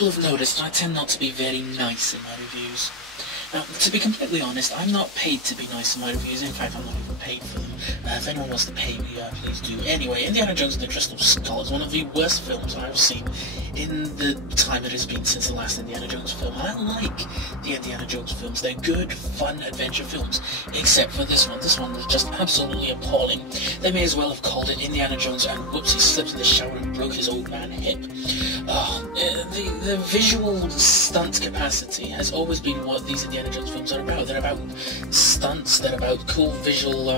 people have noticed, I tend not to be very nice in my reviews. Now, to be completely honest, I'm not paid to be nice in my reviews. In fact, I'm not even paid for them. If anyone wants to pay me, please do. Anyway, Indiana Jones and the Crystal Skull is one of the worst films I've seen in the time it has been since the last Indiana Jones film. And I like the Indiana Jones films. They're good, fun adventure films, except for this one. This one was just absolutely appalling. They may as well have called it Indiana Jones and whoops, he slipped in the shower and broke his old man hip. The visual stunt capacity has always been what these Indiana Jones films are about. They're about stunts, they're about cool visual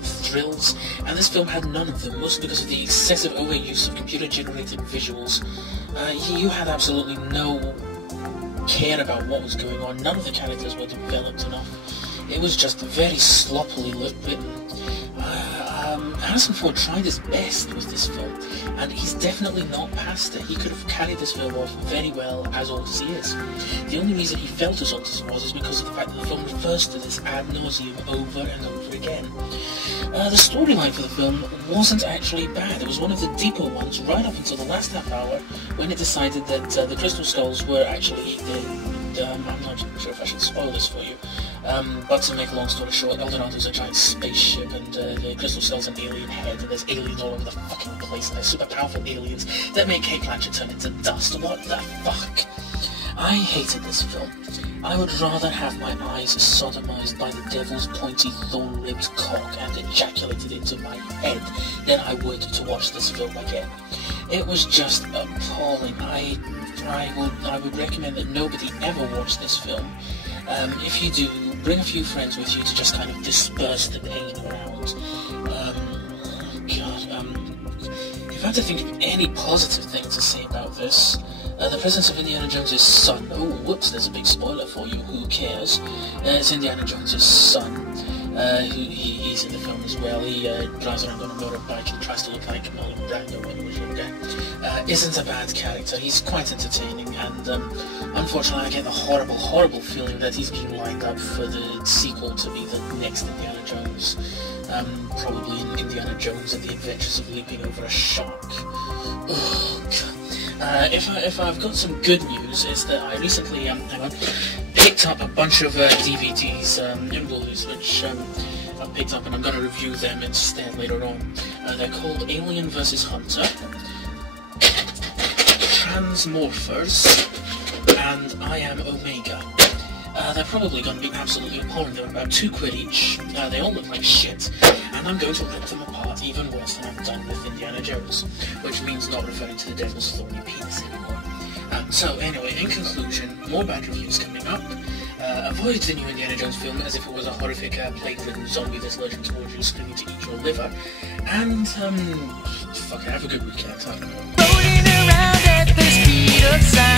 thrills, and this film had none of them, mostly because of the excessive overuse of computer-generated visuals. You had absolutely no care about what was going on. None of the characters were developed enough. It was just very sloppily written. Harrison Ford tried his best with this film, and he's definitely not past it. He could have carried this film off very well as old as he is. The only reason he felt as old as he was is because of the fact that the film refers to this ad nauseum over and over again. The storyline for the film wasn't actually bad. It was one of the deeper ones right up until the last half hour, when it decided that the Crystal Skulls were actually I'm not sure if I should spoil this for you, but to make a long story short, Eldorado's a giant spaceship, and the Crystal Skull's an alien head, and there's aliens all over the fucking place, and they're super powerful aliens that make Kate Blanchett turn into dust. What the fuck? I hated this film. I would rather have my eyes sodomized by the devil's pointy, thorn-ribbed cock and ejaculated into my head than I would to watch this film again. It was just appalling. I would recommend that nobody ever watch this film. If you do, bring a few friends with you to just kind of disperse the pain around. If I had to think of any positive thing to say about this, the presence of Indiana Jones' son. Oh, whoops, there's a big spoiler for you, who cares? It's Indiana Jones' son. He's in the film as well. He drives around on a motorbike and tries to look like Marlon Brando when he was younger. Isn't a bad character. He's quite entertaining, and unfortunately I get the horrible, horrible feeling that he's being lined up for the sequel to be the next Indiana Jones. Probably in Indiana Jones and the Adventures of Leaping Over a Shark. Oh, God. If I've got some good news, is that I recently picked up a bunch of DVDs in Blu-rays, which I've picked up, and I'm going to review them instead later on. They're called Alien vs. Hunter, Transmorphers, and I Am Omega. They're probably going to be absolutely appalling. They're about £2 each. They all look like shit, and I'm going to rip them apart even worse than I've done with Indiana Jones, which means not referring to the devil's thorny penis anymore. So anyway, in conclusion, more bad reviews coming up. Avoid the new Indiana Jones film as if it was a horrific plague-ridden zombie that's lurching towards you, screaming to eat your liver. And fuck it, have a good weekend. I don't know. Floating around at the speed of sound.